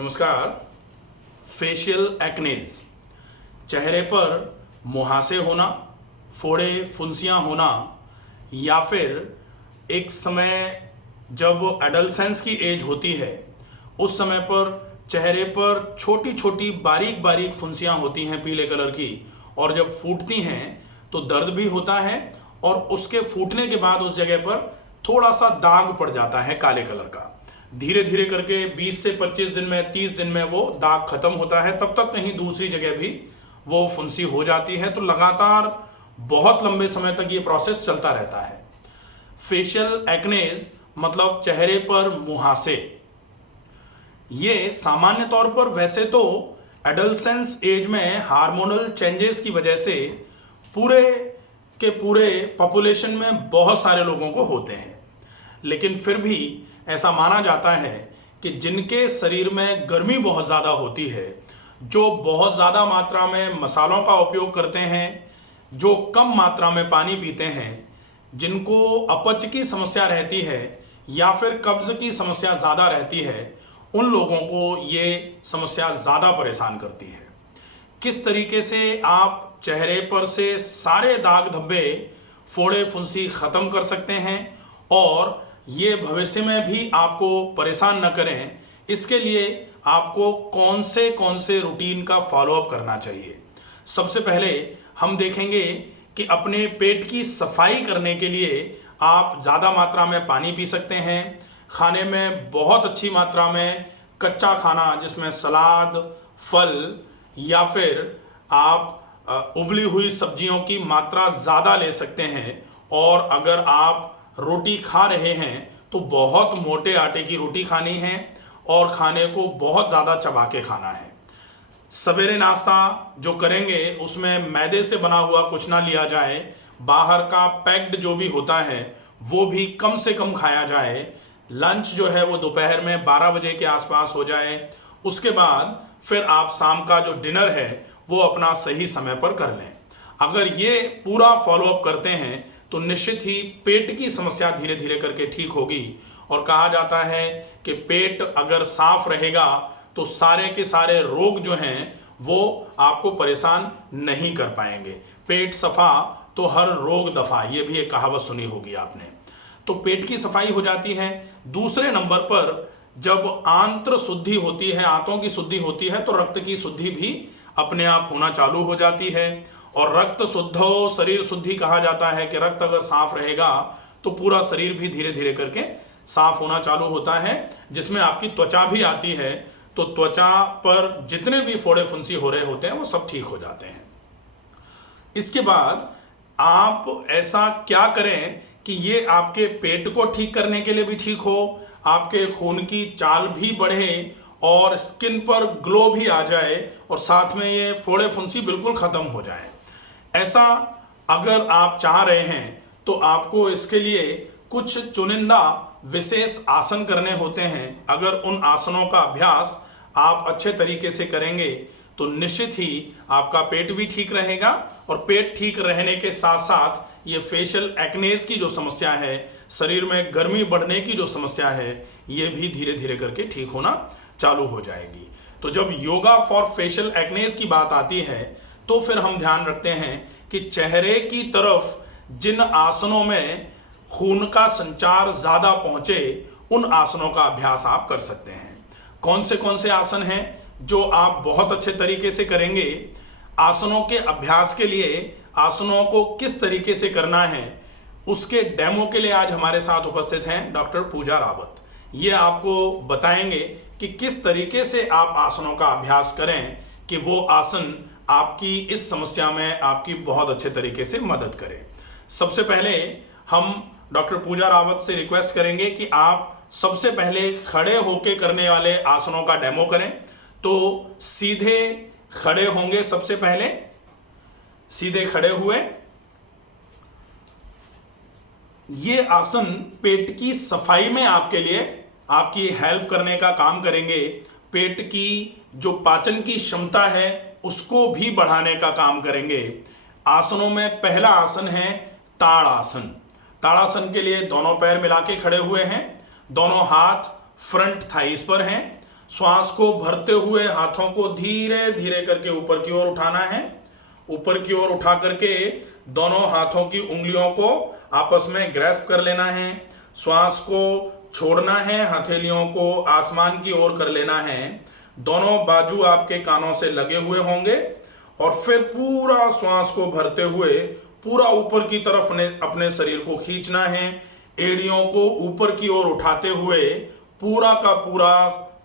नमस्कार। फेशियल एक्नेज, चेहरे पर मुहासे होना, फोड़े फुंसियाँ होना, या फिर एक समय जब एडolescence की एज होती है उस समय पर चेहरे पर छोटी छोटी बारीक बारीक फुंसियाँ होती हैं पीले कलर की, और जब फूटती हैं तो दर्द भी होता है और उसके फूटने के बाद उस जगह पर थोड़ा सा दाग पड़ जाता है काले कलर का। धीरे धीरे करके 20 से 25 दिन में 30 दिन में वो दाग खत्म होता है, तब तक कहीं दूसरी जगह भी वो फुंसी हो जाती है। तो लगातार बहुत लंबे समय तक ये प्रोसेस चलता रहता है। फेशियल एक्नेज मतलब चेहरे पर मुहासे। ये सामान्य तौर पर वैसे तो एडolescence एज में हार्मोनल चेंजेस की वजह से पूरे के पूरे पॉपुलेशन में बहुत सारे लोगों को होते हैं, लेकिन फिर भी ऐसा माना जाता है कि जिनके शरीर में गर्मी बहुत ज़्यादा होती है, जो बहुत ज़्यादा मात्रा में मसालों का उपयोग करते हैं, जो कम मात्रा में पानी पीते हैं, जिनको अपच की समस्या रहती है या फिर कब्ज़ की समस्या ज़्यादा रहती है, उन लोगों को ये समस्या ज़्यादा परेशान करती है। किस तरीके से आप चेहरे पर से सारे दाग धब्बे फोड़े फुंसी ख़त्म कर सकते हैं और ये भविष्य में भी आपको परेशान न करें, इसके लिए आपको कौन से रूटीन का फॉलोअप करना चाहिए। सबसे पहले हम देखेंगे कि अपने पेट की सफाई करने के लिए आप ज़्यादा मात्रा में पानी पी सकते हैं। खाने में बहुत अच्छी मात्रा में कच्चा खाना, जिसमें सलाद, फल या फिर आप उबली हुई सब्जियों की मात्रा ज़्यादा ले सकते हैं। और अगर आप रोटी खा रहे हैं तो बहुत मोटे आटे की रोटी खानी है और खाने को बहुत ज़्यादा चबा के खाना है। सवेरे नाश्ता जो करेंगे उसमें मैदे से बना हुआ कुछ ना लिया जाए। बाहर का पैक्ड जो भी होता है वो भी कम से कम खाया जाए। लंच जो है वो दोपहर में 12 बजे के आसपास हो जाए। उसके बाद फिर आप शाम का जो डिनर है वो अपना सही समय पर कर लें। अगर ये पूरा फॉलोअप करते हैं तो निश्चित ही पेट की समस्या धीरे धीरे करके ठीक होगी। और कहा जाता है कि पेट अगर साफ रहेगा तो सारे के सारे रोग जो हैं वो आपको परेशान नहीं कर पाएंगे। पेट सफा तो हर रोग दफा, ये भी एक कहावत सुनी होगी आपने। तो पेट की सफाई हो जाती है। दूसरे नंबर पर जब आंत्र शुद्धि होती है, आंतों की शुद्धि होती है, तो रक्त की शुद्धि भी अपने आप होना चालू हो जाती है। और रक्त शुद्धो शरीर शुद्धि कहा जाता है कि रक्त अगर साफ रहेगा तो पूरा शरीर भी धीरे धीरे करके साफ होना चालू होता है, जिसमें आपकी त्वचा भी आती है। तो त्वचा पर जितने भी फोड़े फुंसी हो रहे होते हैं वो सब ठीक हो जाते हैं। इसके बाद आप ऐसा क्या करें कि ये आपके पेट को ठीक करने के लिए भी ठीक हो, आपके खून की चाल भी बढ़े और स्किन पर ग्लो भी आ जाए और साथ में ये फोड़े फुंसी बिल्कुल ख़त्म हो जाए। ऐसा अगर आप चाह रहे हैं तो आपको इसके लिए कुछ चुनिंदा विशेष आसन करने होते हैं। अगर उन आसनों का अभ्यास आप अच्छे तरीके से करेंगे तो निश्चित ही आपका पेट भी ठीक रहेगा। और पेट ठीक रहने के साथ साथ ये फेशियल एक्नेज की जो समस्या है, शरीर में गर्मी बढ़ने की जो समस्या है, ये भी धीरे धीरे करके ठीक होना चालू हो जाएगी। तो जब योगा फॉर फेशियल एक्नेज की बात आती है तो फिर हम ध्यान रखते हैं कि चेहरे की तरफ जिन आसनों में खून का संचार ज़्यादा पहुँचे उन आसनों का अभ्यास आप कर सकते हैं। कौन से आसन हैं जो आप बहुत अच्छे तरीके से करेंगे? आसनों के अभ्यास के लिए आसनों को किस तरीके से करना है उसके डेमो के लिए आज हमारे साथ उपस्थित हैं डॉक्टर पूजा रावत। ये आपको बताएंगे कि किस तरीके से आप आसनों का अभ्यास करें कि वो आसन आपकी इस समस्या में आपकी बहुत अच्छे तरीके से मदद करें। सबसे पहले हम डॉक्टर पूजा रावत से रिक्वेस्ट करेंगे कि आप सबसे पहले खड़े होके करने वाले आसनों का डेमो करें। तो सीधे खड़े होंगे, सबसे पहले सीधे खड़े हुए। ये आसन पेट की सफाई में आपके लिए आपकी हेल्प करने का काम करेंगे। पेट की जो पाचन की क्षमता है उसको भी बढ़ाने का काम करेंगे। आसनों में पहला आसन है ताड़ासन। ताड़ासन के लिए दोनों पैर मिला के खड़े हुए हैं, दोनों हाथ फ्रंट थाइस पर हैं, श्वास को भरते हुए हाथों को धीरे धीरे करके ऊपर की ओर उठाना है। ऊपर की ओर उठा करके दोनों हाथों की उंगलियों को आपस में ग्रैस्प कर लेना है। श्वास को छोड़ना है, हथेलियों को आसमान की ओर कर लेना है। दोनों बाजू आपके कानों से लगे हुए होंगे और फिर पूरा श्वास को भरते हुए पूरा ऊपर की तरफ अपने शरीर को खींचना है। एड़ियों को ऊपर की ओर उठाते हुए पूरा का पूरा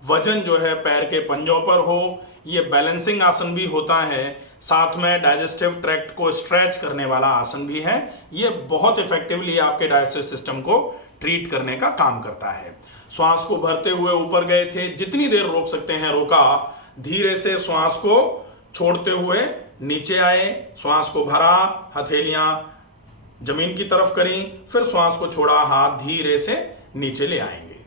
वजन जो है पैर के पंजों पर हो। ये बैलेंसिंग आसन भी होता है, साथ में डाइजेस्टिव ट्रैक्ट को स्ट्रेच करने वाला आसन भी है। ये बहुत इफेक्टिवली आपके डाइजेस्टिव सिस्टम को ट्रीट करने का काम करता है। श्वास को भरते हुए ऊपर गए थे, जितनी देर रोक सकते हैं रोका। धीरे से श्वास को छोड़ते हुए नीचे आए, श्वास को भरा, हथेलियां जमीन की तरफ करी, फिर श्वास को छोड़ा, हाथ धीरे से नीचे ले आएंगे।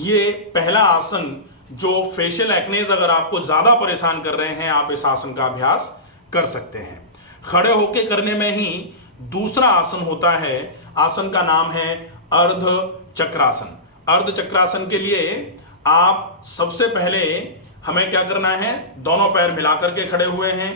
ये पहला आसन जो फेशियल एक्नेज अगर आपको ज्यादा परेशान कर रहे हैं, आप इस आसन का अभ्यास कर सकते हैं। खड़े होके करने में ही दूसरा आसन होता है। आसन का नाम है अर्ध चक्रासन। अर्ध चक्रासन के लिए आप सबसे पहले हमें क्या करना है, दोनों पैर मिलाकर के खड़े हुए हैं,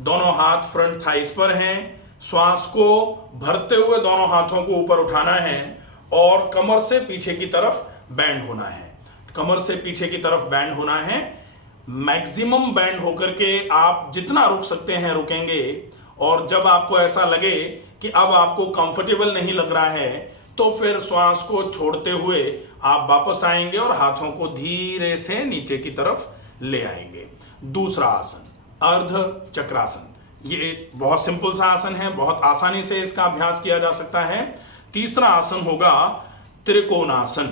दोनों हाथ फ्रंट थाइस पर हैं। श्वास को भरते हुए दोनों हाथों को ऊपर उठाना है और कमर से पीछे की तरफ बैंड होना है। कमर से पीछे की तरफ बैंड होना है। मैक्सिमम बैंड होकर के आप जितना रुक सकते हैं रुकेंगे। और जब आपको ऐसा लगे कि अब आपको कंफर्टेबल नहीं लग रहा है तो फिर श्वास को छोड़ते हुए आप वापस आएंगे और हाथों को धीरे से नीचे की तरफ ले आएंगे। दूसरा आसन अर्ध चक्रासन। ये बहुत सिंपल सा आसन है, बहुत आसानी से इसका अभ्यास किया जा सकता है। तीसरा आसन होगा त्रिकोणासन।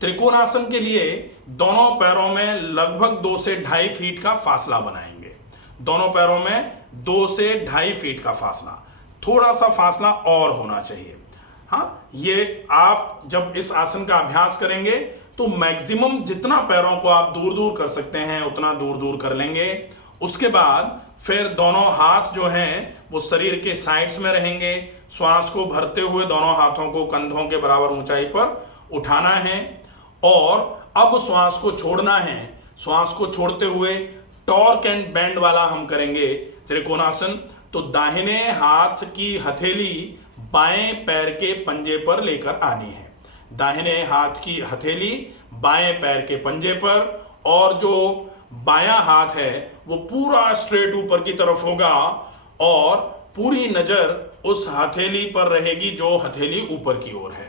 त्रिकोणासन के लिए दोनों पैरों में लगभग 2 से 2.5 फीट का फासला बनाएंगे। दोनों पैरों में 2 से 2.5 फीट का फासला, थोड़ा सा फासला और होना चाहिए। हाँ, ये आप जब इस आसन का अभ्यास करेंगे तो मैक्सिमम जितना पैरों को आप दूर दूर कर सकते हैं उतना दूर दूर कर लेंगे। उसके बाद फिर दोनों हाथ जो हैं वो शरीर के साइड्स में रहेंगे। श्वास को भरते हुए दोनों हाथों को कंधों के बराबर ऊंचाई पर उठाना है और अब श्वास को छोड़ना है। श्वास को छोड़ते हुए टॉर्क एंड बैंड वाला हम करेंगे त्रिकोणासन। तो दाहिने हाथ की हथेली बाएं पैर के पंजे पर लेकर आनी है। दाहिने हाथ की हथेली बाएं पैर के पंजे पर और जो बायां हाथ है वो पूरा स्ट्रेट ऊपर की तरफ होगा और पूरी नजर उस हथेली पर रहेगी जो हथेली ऊपर की ओर है।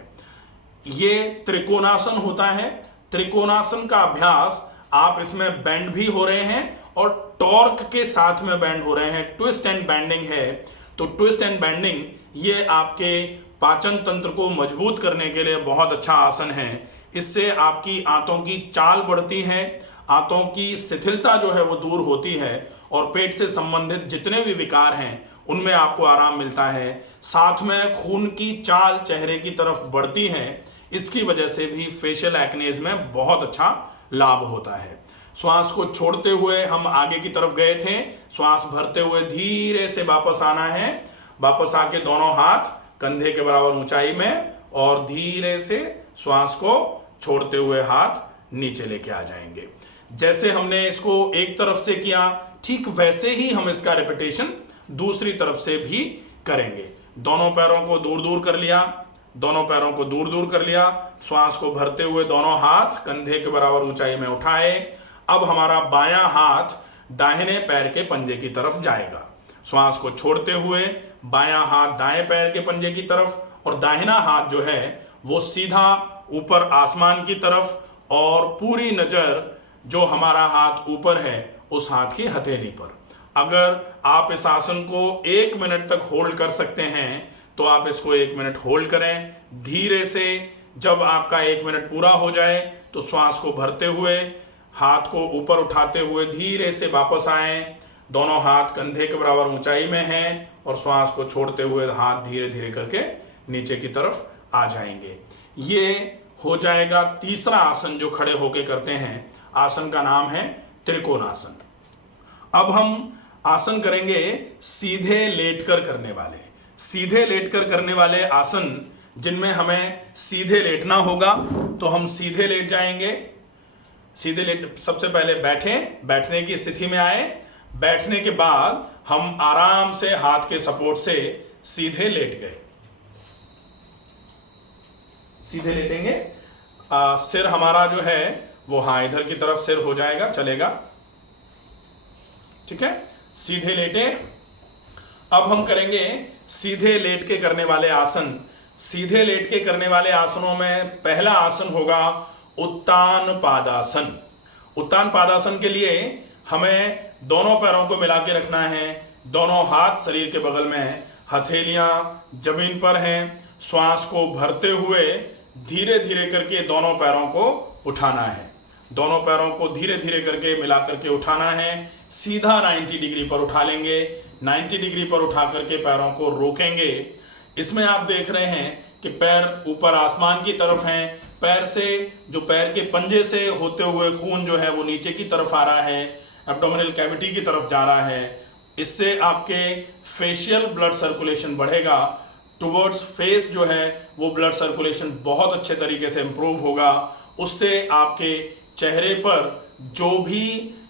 ये त्रिकोणासन होता है। त्रिकोणासन का अभ्यास आप इसमें बैंड भी हो रहे हैं और टॉर्क के साथ में बैंड हो रहे हैं, ट्विस्ट एंड बैंडिंग है। तो ट्विस्ट एंड बैंडिंग ये आपके पाचन तंत्र को मजबूत करने के लिए बहुत अच्छा आसन है। इससे आपकी आंतों की चाल बढ़ती है, आंतों की शिथिलता जो है वो दूर होती है और पेट से संबंधित जितने भी विकार हैं उनमें आपको आराम मिलता है। साथ में खून की चाल चेहरे की तरफ बढ़ती है। इसकी वजह से भी फेशियल एक्नेज में बहुत अच्छा लाभ होता है। श्वास को छोड़ते हुए हम आगे की तरफ गए थे, श्वास भरते हुए धीरे से वापस आना है। वापस आके दोनों हाथ कंधे के बराबर ऊंचाई में और धीरे से श्वास को छोड़ते हुए हाथ नीचे लेके आ जाएंगे। जैसे हमने इसको एक तरफ से किया ठीक वैसे ही हम इसका रिपीटेशन दूसरी तरफ से भी करेंगे। दोनों पैरों को दूर दूर कर लिया, दोनों पैरों को दूर दूर कर लिया। श्वास को भरते हुए दोनों हाथ कंधे के बराबर ऊंचाई में उठाए। अब हमारा बायां हाथ दाहिने पैर के पंजे की तरफ जाएगा। श्वास को छोड़ते हुए बायां हाथ दाएं पैर के पंजे की तरफ और दाहिना हाथ जो है वो सीधा ऊपर आसमान की तरफ और पूरी नजर जो हमारा हाथ ऊपर है उस हाथ की हथेली पर। अगर आप इस आसन को 1 मिनट तक होल्ड कर सकते हैं तो आप इसको 1 मिनट होल्ड करें। धीरे से जब आपका 1 मिनट पूरा हो जाए तो श्वास को भरते हुए हाथ को ऊपर उठाते हुए धीरे से वापस आए। दोनों हाथ कंधे के बराबर ऊंचाई में हैं और श्वास को छोड़ते हुए हाथ धीरे धीरे करके नीचे की तरफ आ जाएंगे। ये हो जाएगा तीसरा आसन जो खड़े होके करते हैं। आसन का नाम है त्रिकोणासन। अब हम आसन करेंगे सीधे लेटकर करने वाले। सीधे लेटकर करने वाले आसन जिनमें हमें सीधे लेटना होगा तो हम सीधे लेट जाएंगे। सीधे लेट, सबसे पहले बैठें, बैठने की स्थिति में आए। बैठने के बाद हम आराम से हाथ के सपोर्ट से सीधे लेट गए। सीधे लेटेंगे, सिर हमारा जो है वो हाँ इधर की तरफ सिर हो जाएगा, चलेगा, ठीक है। सीधे लेटे। अब हम करेंगे सीधे लेट के करने वाले आसन। सीधे लेट के करने वाले आसनों में पहला आसन होगा उत्तान पादासन। उत्तान पादासन के लिए हमें दोनों पैरों को मिला के रखना है, दोनों हाथ शरीर के बगल में हैं, हथेलियां जमीन पर हैं। श्वास को भरते हुए धीरे धीरे करके दोनों पैरों को उठाना है। दोनों पैरों को धीरे धीरे करके मिला करके उठाना है। सीधा 90 डिग्री पर उठा लेंगे। 90 डिग्री पर उठा करके पैरों को रोकेंगे। इसमें आप देख रहे हैं कि पैर ऊपर आसमान की तरफ हैं। पैर से जो पैर के पंजे से होते हुए खून जो है वो नीचे की तरफ आ रहा है, एब्डोमिनल कैविटी की तरफ जा रहा है। इससे आपके फेशियल ब्लड सर्कुलेशन बढ़ेगा। टुवर्ड्स फेस जो है वो ब्लड सर्कुलेशन बहुत अच्छे तरीके से इंप्रूव होगा। उससे आपके चेहरे पर जो भी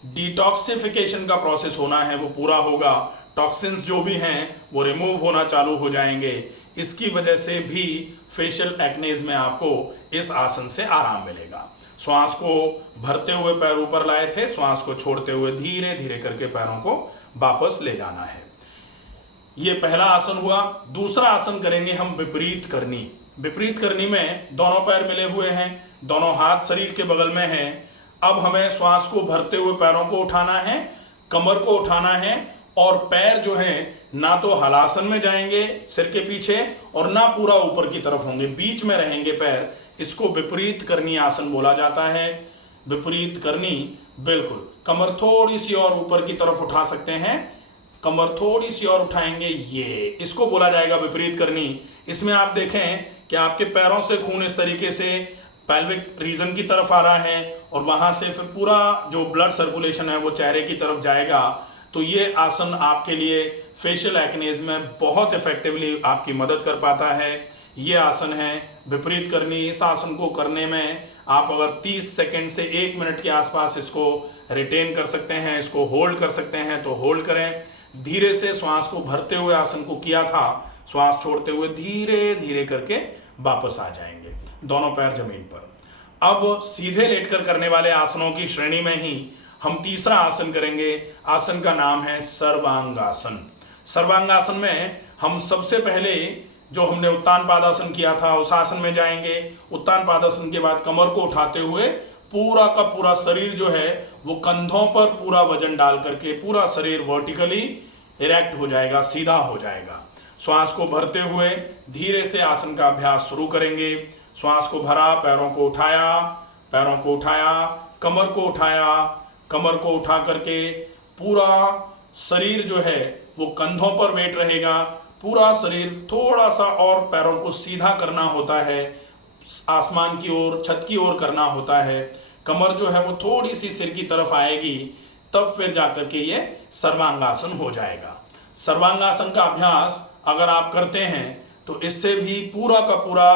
डिटॉक्सिफिकेशन का प्रोसेस होना है वो पूरा होगा। टॉक्सिन्स जो भी हैं वो रिमूव होना चालू हो जाएंगे। इसकी वजह से भी फेशियल एक्नेज में आपको इस आसन से आराम मिलेगा। श्वास को भरते हुए पैर ऊपर लाए थे, श्वास को छोड़ते हुए धीरे धीरे करके पैरों को वापस ले जाना है। ये पहला आसन हुआ। दूसरा आसन करेंगे हम विपरीत करनी। विपरीत करनी में दोनों पैर मिले हुए हैं, दोनों हाथ शरीर के बगल में हैं। अब हमें श्वास को भरते हुए पैरों को उठाना है, कमर को उठाना है और पैर जो है ना तो हलासन में जाएंगे सिर के पीछे और ना पूरा ऊपर की तरफ होंगे, बीच में रहेंगे पैर। इसको विपरीत करनी आसन बोला जाता है। विपरीत करनी, बिल्कुल कमर थोड़ी सी और ऊपर की तरफ उठा सकते हैं, कमर थोड़ी सी और उठाएंगे, ये इसको बोला जाएगा विपरीत करनी। इसमें आप देखें कि आपके पैरों से खून इस तरीके से पेल्विक रीजन की तरफ आ रहा है और वहां से फिर पूरा जो ब्लड सर्कुलेशन है वो चेहरे की तरफ जाएगा। तो ये आसन आपके लिए फेशियल एक्नेज में बहुत इफेक्टिवली आपकी मदद कर पाता है। ये आसन है विपरीत करनी। इस आसन को करने में आप अगर 30 सेकंड से 1 मिनट के आसपास इसको रिटेन कर सकते हैं, इसको होल्ड कर सकते हैं तो होल्ड करें। धीरे से श्वास को भरते हुए आसन को किया था, श्वास छोड़ते हुए धीरे धीरे करके वापस आ जाएंगे, दोनों पैर जमीन पर। अब सीधे लेटकर करने वाले आसनों की श्रेणी में ही हम तीसरा आसन करेंगे। आसन का नाम है सर्वांगासन। सर्वांगासन में हम सबसे पहले जो हमने उत्तान पादासन किया था उस आसन में जाएंगे। उत्तान पादासन के बाद कमर को उठाते हुए पूरा का पूरा शरीर जो है वो कंधों पर पूरा वजन डाल करके पूरा शरीर वर्टिकली इरेक्ट हो जाएगा, सीधा हो जाएगा। श्वास को भरते हुए धीरे से आसन का अभ्यास शुरू करेंगे। श्वास को भरा, पैरों को उठाया, पैरों को उठाया, कमर को उठाया, कमर को उठा करके पूरा शरीर जो है वो कंधों पर वेट रहेगा। पूरा शरीर थोड़ा सा और पैरों को सीधा करना होता है, आसमान की ओर, छत की ओर करना होता है। कमर जो है वो थोड़ी सी सिर की तरफ आएगी, तब फिर जाकर के ये सर्वांगासन हो जाएगा। सर्वांगासन का अभ्यास अगर आप करते हैं तो इससे भी पूरा का पूरा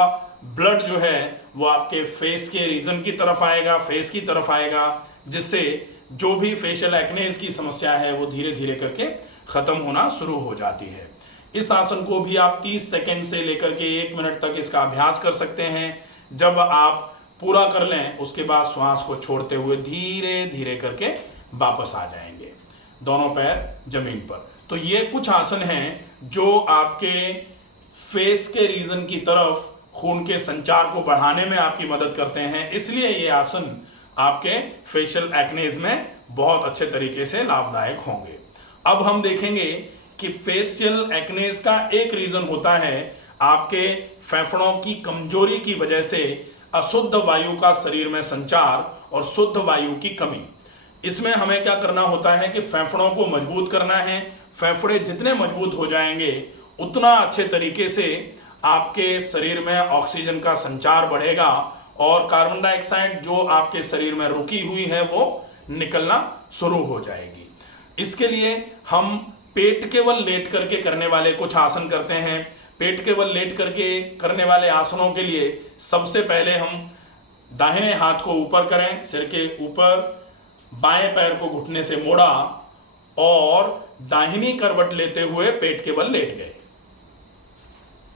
ब्लड जो है वो आपके फेस के रीजन की तरफ आएगा, फेस की तरफ आएगा, जिससे जो भी फेशियल एक्नेज की समस्या है वो धीरे धीरे करके खत्म होना शुरू हो जाती है। इस आसन को भी आप 30 सेकंड से लेकर के 1 मिनट तक इसका अभ्यास कर सकते हैं। जब आप पूरा कर लें उसके बाद श्वास को छोड़ते हुए धीरे धीरे करके वापस आ जाएंगे, दोनों पैर जमीन पर। तो ये कुछ आसन हैं जो आपके फेस के रीजन की तरफ खून के संचार को बढ़ाने में आपकी मदद करते हैं। इसलिए ये आसन आपके फेशियल एक्नेज में बहुत अच्छे तरीके से लाभदायक होंगे। अब हम देखेंगे कि फेशियल एक्नेज का एक रीजन होता है आपके फेफड़ों की कमजोरी की वजह से अशुद्ध वायु का शरीर में संचार और शुद्ध वायु की कमी। इसमें हमें क्या करना होता है कि फेफड़ों को मजबूत करना है। फेफड़े जितने मजबूत हो जाएंगे उतना अच्छे तरीके से आपके शरीर में ऑक्सीजन का संचार बढ़ेगा और कार्बन डाइऑक्साइड जो आपके शरीर में रुकी हुई है वो निकलना शुरू हो जाएगी। इसके लिए हम पेट केवल लेट करके करने वाले कुछ आसन करते हैं। पेट केवल लेट करके करने वाले आसनों के लिए सबसे पहले हम दाहिने हाथ को ऊपर करें, सिर के ऊपर, बाएं पैर को घुटने से मोड़ा और दाहिनी करवट लेते हुए पेट के बल लेट गए।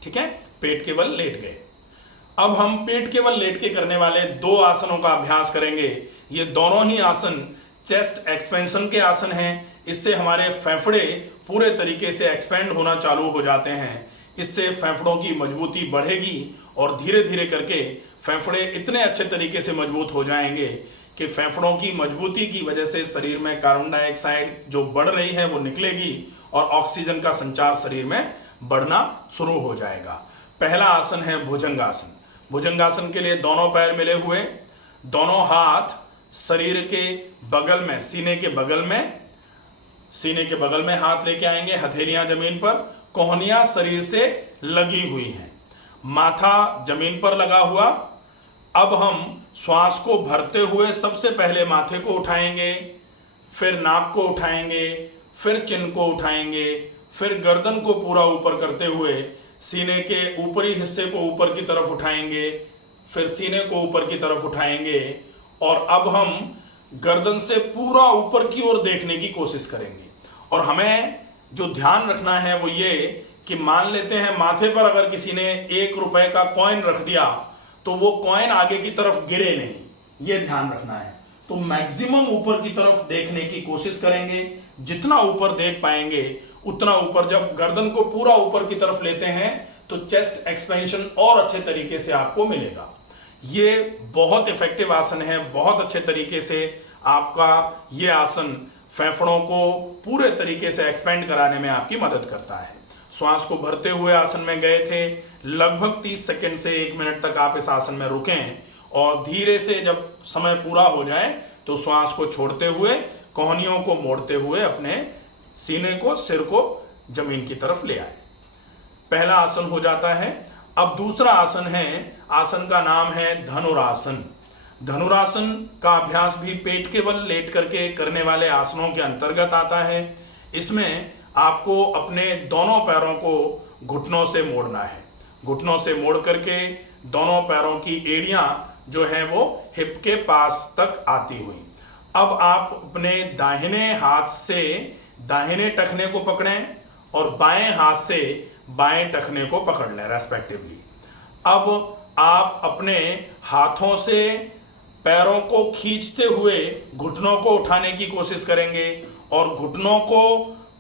ठीक है, पेट के बल लेट गए। अब हम पेट के बल लेट के करने वाले दो आसनों का अभ्यास करेंगे। ये दोनों ही आसन चेस्ट एक्सपेंशन के आसन हैं। इससे हमारे फेफड़े पूरे तरीके से एक्सपेंड होना चालू हो जाते हैं। इससे फेफड़ों की मजबूती बढ़ेगी और धीरे धीरे करके फेफड़े इतने अच्छे तरीके से मजबूत हो जाएंगे कि फेफड़ों की मजबूती की वजह से शरीर में कार्बन डाइऑक्साइड जो बढ़ रही है वो निकलेगी और ऑक्सीजन का संचार शरीर में बढ़ना शुरू हो जाएगा। पहला आसन है भुजंगासन। भुजंगासन के लिए दोनों पैर मिले हुए, दोनों हाथ शरीर के बगल में, सीने के बगल में हाथ लेके आएंगे, हथेलियां जमीन पर, कोहनियां शरीर से लगी हुई हैं, माथा जमीन पर लगा हुआ। अब हम श्वास को भरते हुए सबसे पहले माथे को उठाएंगे, फिर नाक को उठाएंगे, फिर चिन को उठाएंगे, फिर गर्दन को पूरा ऊपर करते हुए सीने के ऊपरी हिस्से को ऊपर की तरफ उठाएंगे, फिर सीने को ऊपर की तरफ उठाएंगे और अब हम गर्दन से पूरा ऊपर की ओर देखने की कोशिश करेंगे। और हमें जो ध्यान रखना है वो ये कि मान लेते हैं माथे पर अगर किसी ने 1 रुपए का कॉइन रख दिया तो वो कॉइन आगे की तरफ गिरे नहीं, ये ध्यान रखना है। तो मैक्सिमम ऊपर की तरफ देखने की कोशिश करेंगे, जितना ऊपर देख पाएंगे उतना ऊपर। जब गर्दन को पूरा ऊपर की तरफ लेते हैं तो चेस्ट एक्सपेंशन और अच्छे तरीके से आपको मिलेगा। ये बहुत इफेक्टिव आसन है, बहुत अच्छे तरीके से आपका ये आसन फेफड़ों को पूरे तरीके से एक्सपेंड कराने में आपकी मदद करता है। श्वास को भरते हुए आसन में गए थे, लगभग 30 सेकंड से 1 मिनट तक आप इस आसन में रुकें और धीरे से जब समय पूरा हो जाए तो श्वास को छोड़ते हुए कोहनियों को मोड़ते हुए अपने सीने को, सिर को जमीन की तरफ ले आए। पहला आसन हो जाता है। अब दूसरा आसन है, आसन का नाम है धनुरासन। धनुरासन का अभ्यास भी पेट के बल लेट करके करने वाले आसनों के अंतर्गत आता है। इसमें आपको अपने दोनों पैरों को घुटनों से मोड़ना है। घुटनों से मोड़ करके दोनों पैरों की एड़ियां जो है वो हिप के पास तक आती हुई। अब आप अपने दाहिने हाथ से दाहिने टखने को पकड़ें और बाएं हाथ से बाएं टखने को पकड़ लें रेस्पेक्टिवली। अब आप अपने हाथों से पैरों को खींचते हुए घुटनों को उठाने की कोशिश करेंगे और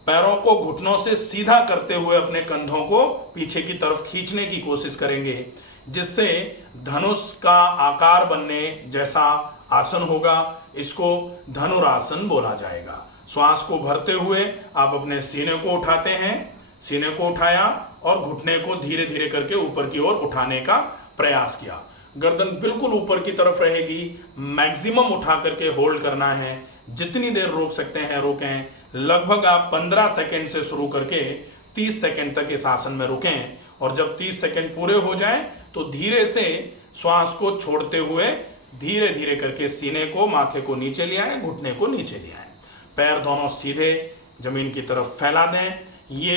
पैरों को घुटनों से सीधा करते हुए अपने कंधों को पीछे की तरफ खींचने की कोशिश करेंगे, जिससे धनुष का आकार बनने जैसा आसन होगा। इसको धनुरासन बोला जाएगा। श्वास को भरते हुए आप अपने सीने को उठाते हैं, सीने को उठाया और घुटने को धीरे धीरे करके ऊपर की ओर उठाने का प्रयास किया। गर्दन बिल्कुल ऊपर की तरफ रहेगी, मैक्सिमम उठा करके होल्ड करना है। जितनी देर रोक सकते हैं रोकें। लगभग आप 15 सेकंड से शुरू करके 30 सेकंड तक इस आसन में रुकें और जब 30 सेकंड पूरे हो जाएं तो धीरे से श्वास को छोड़ते हुए धीरे धीरे करके सीने को, माथे को नीचे ले आए, घुटने को नीचे ले आए, पैर दोनों सीधे जमीन की तरफ फैला दें। ये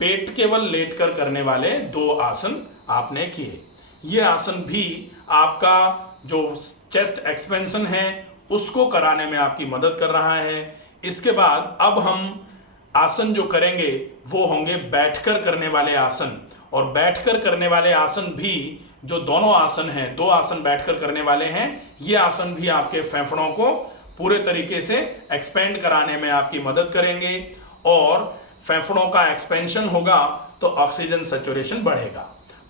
पेट के बल लेटकर करने वाले 2 आसन आपने किए। ये आसन भी आपका जो चेस्ट एक्सपेंशन है उसको कराने में आपकी मदद कर रहा है। इसके बाद अब हम आसन जो करेंगे वो होंगे बैठकर करने वाले आसन। और बैठकर करने वाले आसन भी जो दोनों आसन हैं, 2 आसन बैठकर करने वाले हैं, ये आसन भी आपके फेफड़ों को पूरे तरीके से एक्सपेंड कराने में आपकी मदद करेंगे और फेफड़ों का एक्सपेंशन होगा तो ऑक्सीजन सैचुरेशन बढ़ेगा।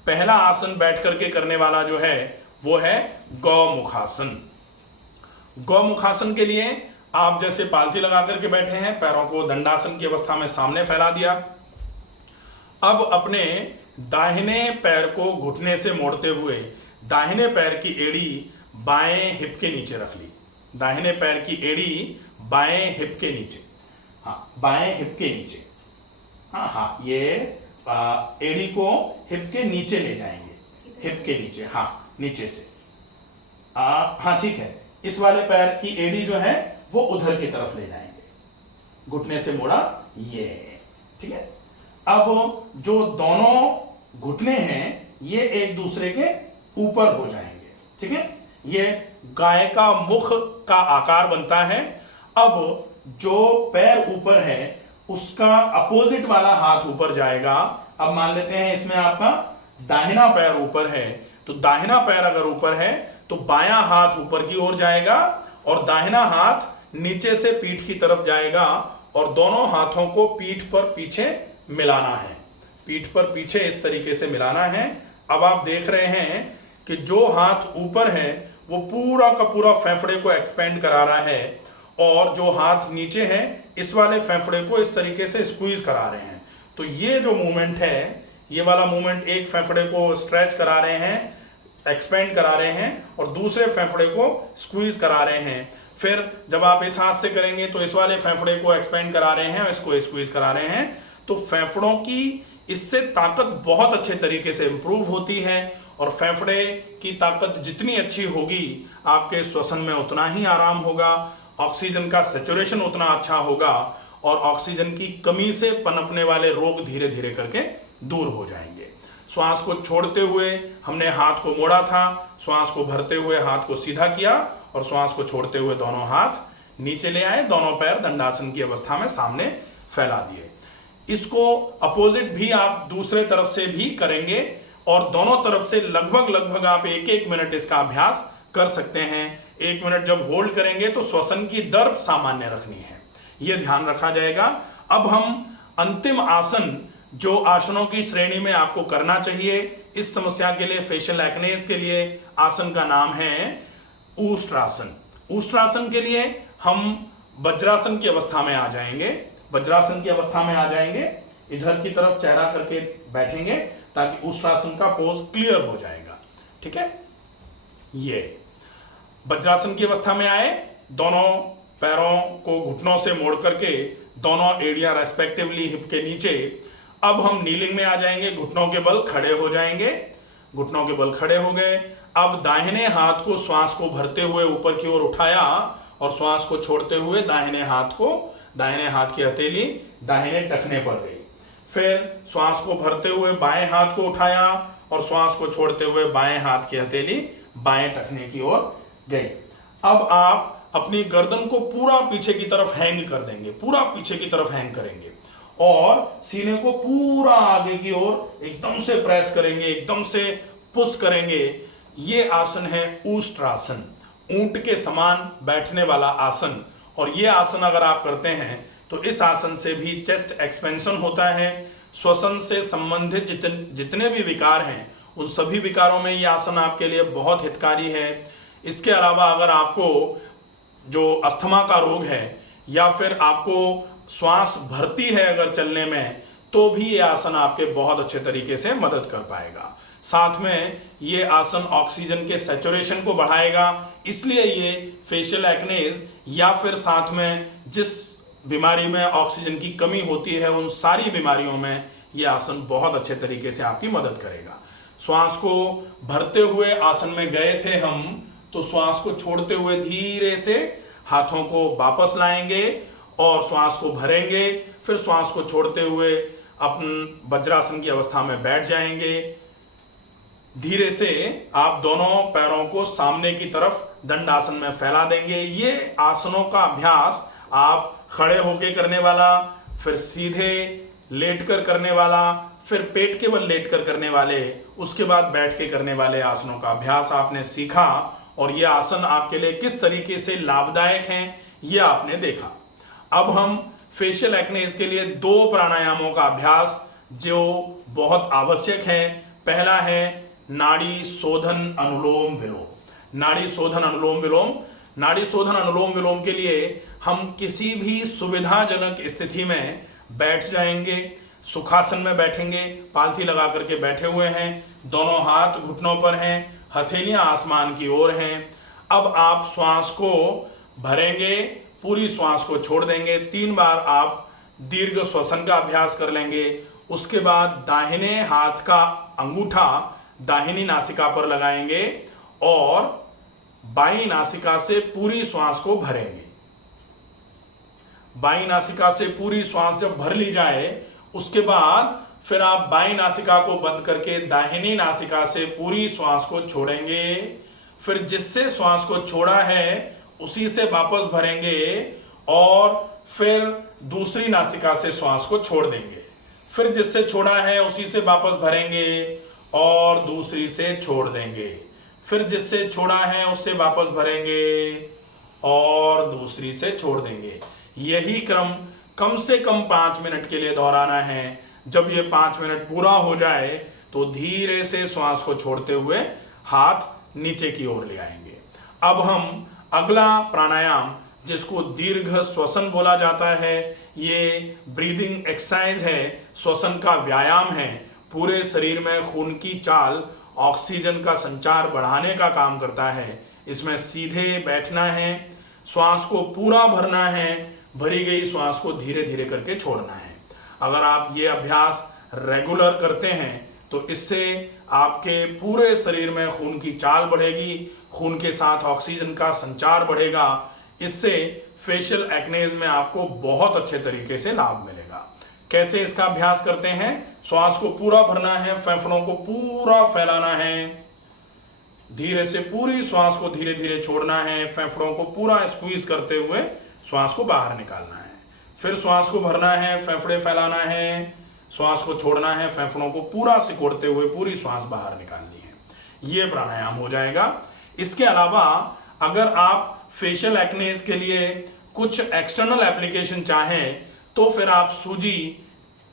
पहला आसन बैठ करके करने वाला जो है वो है गौमुखासन। गौमुखासन के लिए आप जैसे पालथी लगा करके बैठे हैं, पैरों को दंडासन की अवस्था में सामने फैला दिया। अब अपने दाहिने पैर को घुटने से मोड़ते हुए दाहिने पैर की एड़ी बाएं हिप के नीचे रख ली। दाहिने पैर की एड़ी बाएं हिप के नीचे, हाँ बाएं हिप के नीचे, हाँ ये एड़ी को हिप के नीचे ले जाएंगे, हिप के नीचे, हाँ नीचे से, हाँ ठीक है। इस वाले पैर की एड़ी जो है वो उधर की तरफ ले जाएंगे, घुटने से मोड़ा, ये ठीक है। अब जो दोनों घुटने हैं ये एक दूसरे के ऊपर हो जाएंगे, ठीक है। ये गाय का मुख का आकार बनता है। अब जो पैर ऊपर है उसका अपोजिट वाला हाथ ऊपर जाएगा। अब मान लेते हैं इसमें आपका दाहिना पैर ऊपर है, तो दाहिना पैर अगर ऊपर है तो बायां हाथ ऊपर की ओर जाएगा और दाहिना हाथ नीचे से पीठ की तरफ जाएगा और दोनों हाथों को पीठ पर पीछे मिलाना है। पीठ पर पीछे इस तरीके से मिलाना है। अब आप देख रहे हैं कि जो हाथ ऊपर है वो पूरा का पूरा फेफड़े को एक्सपेंड करा रहा है और जो हाथ नीचे है इस वाले फेफड़े को इस तरीके से स्क्वीज करा रहे हैं। तो ये जो मूवमेंट है, ये वाला मूवमेंट एक फेफड़े को स्ट्रेच करा रहे हैं, एक्सपेंड करा रहे हैं और दूसरे फेफड़े को स्क्वीज करा रहे हैं। फिर जब आप इस हाथ से करेंगे तो इस वाले फेफड़े को एक्सपेंड करा रहे हैं और इसको स्क्वीज करा रहे हैं। तो फेफड़ों की इससे ताकत बहुत अच्छे तरीके से इंप्रूव होती है और फेफड़े की ताकत जितनी अच्छी होगी आपके श्वसन में उतना ही आराम होगा, ऑक्सीजन का सेचुरेशन उतना अच्छा होगा और ऑक्सीजन की कमी से पनपने वाले रोग धीरे धीरे करके दूर हो जाएंगे। श्वास को छोड़ते हुए हमने हाथ को मोड़ा था, श्वास को भरते हुए हाथ को सीधा किया और श्वास को छोड़ते हुए दोनों हाथ नीचे ले आए, दोनों पैर दंडासन की अवस्था में सामने फैला दिए। इसको अपोजिट भी आप दूसरे तरफ से भी करेंगे और दोनों तरफ से लगभग आप 1-1 मिनट इसका अभ्यास कर सकते हैं। 1 मिनट जब होल्ड करेंगे तो श्वसन की दर सामान्य रखनी है, यह ध्यान रखा जाएगा। अब हम अंतिम आसन जो आसनों की श्रेणी में आपको करना चाहिए इस समस्या के लिए, फेशियल एक्नेस के लिए, आसन का नाम है ऊष्ट्रासन। ऊष्ट्रासन के लिए हम वज्रासन की अवस्था में आ जाएंगे। वज्रासन की अवस्था में आ जाएंगे, इधर की तरफ चेहरा करके बैठेंगे ताकि ऊष्ट्रासन का पोज क्लियर हो जाएगा। ठीक है, ये वज्रासन की अवस्था में आए, दोनों पैरों को घुटनों से मोड़ करके दोनों एड़ियां रेस्पेक्टिवली हिप के नीचे। अब हम नीलिंग में आ जाएंगे, घुटनों के बल खड़े हो जाएंगे, घुटनों के बल खड़े हो गए। अब दाहिने हाथ को श्वास को भरते हुए ऊपर की ओर उठाया और श्वास को छोड़ते हुए दाहिने हाथ की हथेली दाहिने टखने पर गई। फिर श्वास को भरते हुए बाएं हाथ को उठाया और श्वास को छोड़ते हुए बाएं हाथ की हथेली बाएं टखने की ओर गई। अब आप अपनी गर्दन को पूरा पीछे की तरफ हैंग कर देंगे, पूरा पीछे की तरफ हैंग करेंगे और सीने को पूरा आगे की ओर एकदम से प्रेस करेंगे, एकदम से पुश करेंगे। ये आसन है ऊष्ट्रासन, ऊंट के समान बैठने वाला आसन। और ये आसन अगर आप करते हैं तो इस आसन से भी चेस्ट एक्सपेंशन होता है। श्वसन से संबंधित जितने भी विकार हैं उन सभी विकारों में ये आसन आपके लिए बहुत हितकारी है। इसके अलावा अगर आपको जो अस्थमा का रोग है या फिर आपको श्वास भरती है अगर चलने में, तो भी ये आसन आपके बहुत अच्छे तरीके से मदद कर पाएगा। साथ में ये आसन ऑक्सीजन के सैचुरेशन को बढ़ाएगा, इसलिए ये फेशियल एक्नेस या फिर साथ में जिस बीमारी में ऑक्सीजन की कमी होती है उन सारी बीमारियों में ये आसन बहुत अच्छे तरीके से आपकी मदद करेगा। श्वास को भरते हुए आसन में गए थे हम, तो श्वास को छोड़ते हुए धीरे से हाथों को वापस लाएंगे और श्वास को भरेंगे। फिर श्वास को छोड़ते हुए अपन वज्रासन की अवस्था में बैठ जाएंगे। धीरे से आप दोनों पैरों को सामने की तरफ दंडासन में फैला देंगे। ये आसनों का अभ्यास आप खड़े होके करने वाला, फिर सीधे लेटकर करने वाला, फिर पेट के बल लेटकर करने वाले, उसके बाद बैठ के करने वाले आसनों का अभ्यास आपने सीखा और ये आसन आपके लिए किस तरीके से लाभदायक हैं ये आपने देखा। अब हम फेशियल एक्नेस के लिए 2 प्राणायामों का अभ्यास जो बहुत आवश्यक है। पहला है नाड़ी शोधन अनुलोम विलोम। नाड़ी शोधन अनुलोम विलोम। नाड़ी शोधन अनुलोम विलोम के लिए हम किसी भी सुविधाजनक स्थिति में बैठ जाएंगे। सुखासन में बैठेंगे, पालथी लगा करके बैठे हुए हैं, दोनों हाथ घुटनों पर हैं, हथेलियां आसमान की ओर हैं। अब आप श्वास को भरेंगे, पूरी श्वास को छोड़ देंगे। 3 बार आप दीर्घ श्वसन का अभ्यास कर लेंगे। उसके बाद दाहिने हाथ का अंगूठा दाहिनी नासिका पर लगाएंगे और बाईं नासिका से पूरी श्वास को भरेंगे। बाईं नासिका से पूरी श्वास जब भर ली जाए उसके बाद फिर आप बाईं नासिका को बंद करके दाहिनी नासिका से पूरी श्वास को छोड़ेंगे। फिर जिससे श्वास को छोड़ा है उसी से वापस भरेंगे और फिर दूसरी नासिका से श्वास को छोड़ देंगे। फिर जिससे छोड़ा है उसी से वापस भरेंगे और दूसरी से छोड़ देंगे। फिर जिससे छोड़ा है उससे वापस भरेंगे और दूसरी से छोड़ देंगे। यही क्रम कम से कम 5 मिनट के लिए दोहराना है। जब ये 5 मिनट पूरा हो जाए तो धीरे से श्वास को छोड़ते हुए हाथ नीचे की ओर ले आएंगे। अब हम अगला प्राणायाम, जिसको दीर्घ श्वसन बोला जाता है, ये ब्रीदिंग एक्सरसाइज है, श्वसन का व्यायाम है। पूरे शरीर में खून की चाल, ऑक्सीजन का संचार बढ़ाने का काम करता है। इसमें सीधे बैठना है, श्वास को पूरा भरना है, भरी गई श्वास को धीरे धीरे करके छोड़ना है। अगर आप ये अभ्यास रेगुलर करते हैं तो इससे आपके पूरे शरीर में खून की चाल बढ़ेगी, खून के साथ ऑक्सीजन का संचार बढ़ेगा। इससे फेशियल एक्नेज में आपको बहुत अच्छे तरीके से लाभ मिलेगा। कैसे इसका अभ्यास करते हैं? श्वास को पूरा भरना है, फेफड़ों को पूरा फैलाना है, धीरे से पूरी श्वास को धीरे धीरे छोड़ना है, फेफड़ों को पूरा स्क्वीज करते हुए श्वास को बाहर निकालना है। फिर श्वास को भरना है, फेफड़े फैलाना है, श्वास को छोड़ना है, फेफड़ों को पूरा सिकोड़ते हुए पूरी श्वास बाहर निकालनी है। ये प्राणायाम हो जाएगा। इसके अलावा अगर आप फेशियल एक्नेज के लिए कुछ एक्सटर्नल एप्लीकेशन चाहें तो फिर आप सूजी,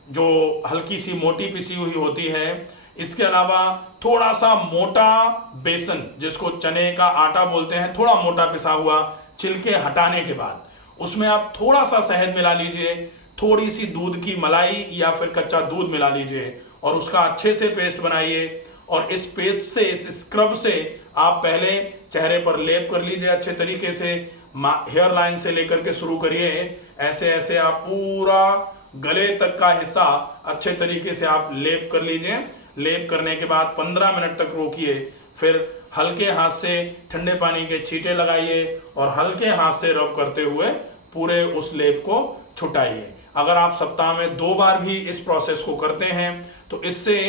जो हल्की सी मोटी पिसी हुई होती है, इसके अलावा थोड़ा सा मोटा बेसन, जिसको चने का आटा बोलते हैं, थोड़ा मोटा पिसा हुआ, छिलके हटाने के बाद उसमें आप थोड़ा सा शहद मिला लीजिए, थोड़ी सी दूध की मलाई या फिर कच्चा दूध मिला लीजिए और उसका अच्छे से पेस्ट बनाइए। और इस पेस्ट से, इस स्क्रब से आप पहले चेहरे पर लेप कर लीजिए अच्छे तरीके से। हेयर लाइन से लेकर के शुरू करिए, ऐसे ऐसे आप पूरा गले तक का हिस्सा अच्छे तरीके से आप लेप कर लीजिए। लेप करने के बाद 15 मिनट तक रोकिए, फिर हल्के हाथ से ठंडे पानी के छींटे लगाइए और हल्के हाथ से रब करते हुए पूरे उस लेप को छुटाइए। अगर आप सप्ताह में 2 बार भी इस प्रोसेस को करते हैं तो इससे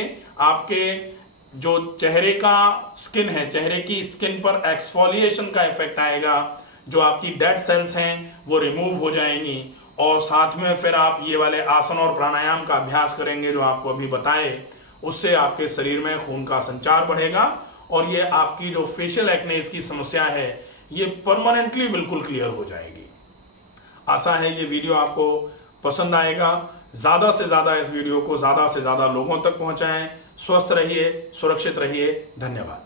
आपके जो चेहरे का स्किन है, चेहरे की स्किन पर एक्सफोलिएशन का इफेक्ट आएगा, जो आपकी डेड सेल्स हैं वो रिमूव हो जाएंगी और साथ में फिर आप ये वाले आसन और प्राणायाम का अभ्यास करेंगे जो आपको अभी बताए। उससे आपके शरीर में खून का संचार बढ़ेगा और ये आपकी जो फेशियल एक्नेज की समस्या है ये परमानेंटली बिल्कुल क्लियर हो जाएगी। आशा है ये वीडियो आपको पसंद आएगा। ज़्यादा से ज़्यादा इस वीडियो को ज़्यादा से ज़्यादा लोगों तक पहुंचाएं। स्वस्थ रहिए, सुरक्षित रहिए। धन्यवाद।